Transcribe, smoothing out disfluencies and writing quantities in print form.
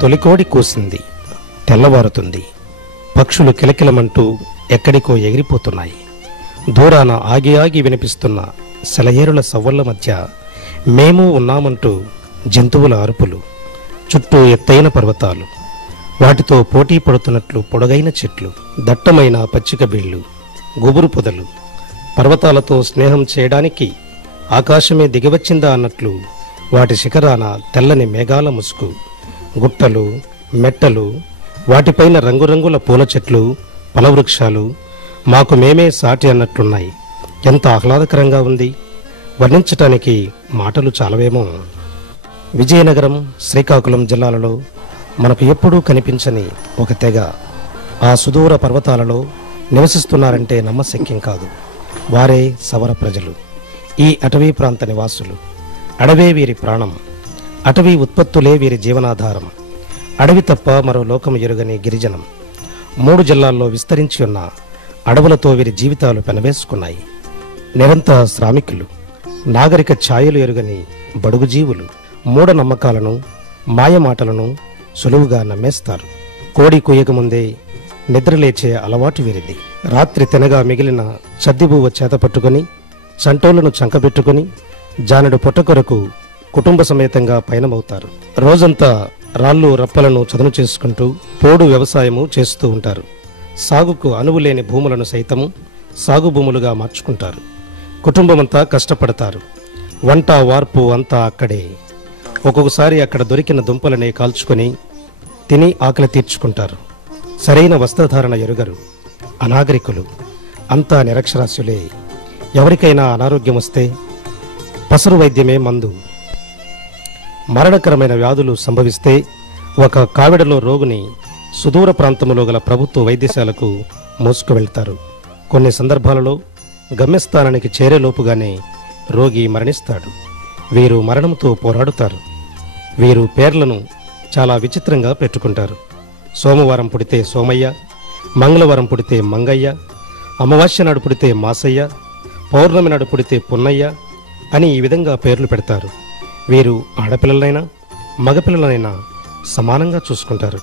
తొలికోడి కూసింది, తెల్లవారుతుంది. పక్షులు కిలకిలమంటూ ఎక్కడికో ఎగిరిపోతున్నాయి. దూరాన ఆగి ఆగి వినిపిస్తున్న సెలయేరుల సవ్వళ్ల మధ్య మేము ఉన్నామంటూ జంతువుల అరుపులు. చుట్టూ ఎత్తైన పర్వతాలు, వాటితో పోటీ పడుతున్నట్లు పొడగైన చెట్లు, దట్టమైన పచ్చిక బీళ్లు, గుబురు పొదలు. పర్వతాలతో స్నేహం చేయడానికి ఆకాశమే దిగివచ్చిందా అన్నట్లు వాటి శిఖరాన తెల్లని మేఘాల ముసుగు. గుట్టలు, మెట్టలు, వాటిపైన రంగురంగుల పూల చెట్లు, ఫలవృక్షాలు మాకు మేమే సాటి అన్నట్లున్నాయి. ఎంత ఆహ్లాదకరంగా ఉంది! వర్ణించటానికి మాటలు చాలవేమో. విజయనగరం, శ్రీకాకుళం జిల్లాలలో మనకు ఎప్పుడూ కనిపించని ఒక తెగ ఆ సుదూర పర్వతాలలో నివసిస్తున్నారంటే నమ్మశక్యం కాదు. వారే సవర ప్రజలు. ఈ అటవీ ప్రాంత నివాసులు. అడవే వీరి ప్రాణం. అటవీ ఉత్పత్తులే వీరి జీవనాధారం. అడవి తప్ప మరో లోకం ఎరుగని గిరిజనం. 3 జిల్లాల్లో విస్తరించి ఉన్న అడవులతో వీరి జీవితాలు పెనవేసుకున్నాయి. నిరంతర శ్రామికులు, నాగరిక ఛాయలు ఎరుగని బడుగు జీవులు. మూఢనమ్మకాలను, మాయమాటలను సులువుగా నమ్మేస్తారు. కోడి కొయ్యకముందే నిద్రలేచే అలవాటు వీరిది. రాత్రి తినగా మిగిలిన చద్దిబువ్వ చేత పట్టుకుని, చంటోళ్లను చంకబెట్టుకుని, జానెడు పొట్ట కొరకు కుటుంబ సమేతంగా పయనమవుతారు. రోజంతా రాళ్ళు రప్పలను చదును చేసుకుంటూ పోడు వ్యవసాయము చేస్తూ ఉంటారు. సాగుకు అనువులేని భూములను సైతము సాగు భూములుగా మార్చుకుంటారు. కుటుంబమంతా కష్టపడతారు. వంట వార్పు అంతా అక్కడే. ఒక్కొక్కసారి అక్కడ దొరికిన దుంపలనే కాల్చుకొని తిని ఆకలి తీర్చుకుంటారు. సరైన వస్త్రధారణ ఎరుగరు. అనాగరికులు. అంతా నిరక్షరాస్యులే. ఎవరికైనా అనారోగ్యం వస్తే పసరు వైద్యమే మందు. మరణకరమైన వ్యాధులు సంభవిస్తే ఒక కావిడలో రోగిని సుదూర ప్రాంతంలో గల ప్రభుత్వ వైద్యశాలకు మోసుకు వెళ్తారు. కొన్ని సందర్భాలలో గమ్యస్థానానికి చేరేలోపుగానే రోగి మరణిస్తాడు. వీరు మరణంతో పోరాడుతారు. వీరు పేర్లను చాలా విచిత్రంగా పెట్టుకుంటారు. సోమవారం పుడితే సోమయ్య, మంగళవారం పుడితే మంగయ్య, అమావాస్య నాడు పుడితే మాసయ్య, పౌర్ణమి నాడు పుడితే పున్నయ్య అని ఈ విధంగా పేర్లు పెడతారు. వీరు ఆడపిల్లలైనా మగపిల్లలైనా సమానంగా చూసుకుంటారు.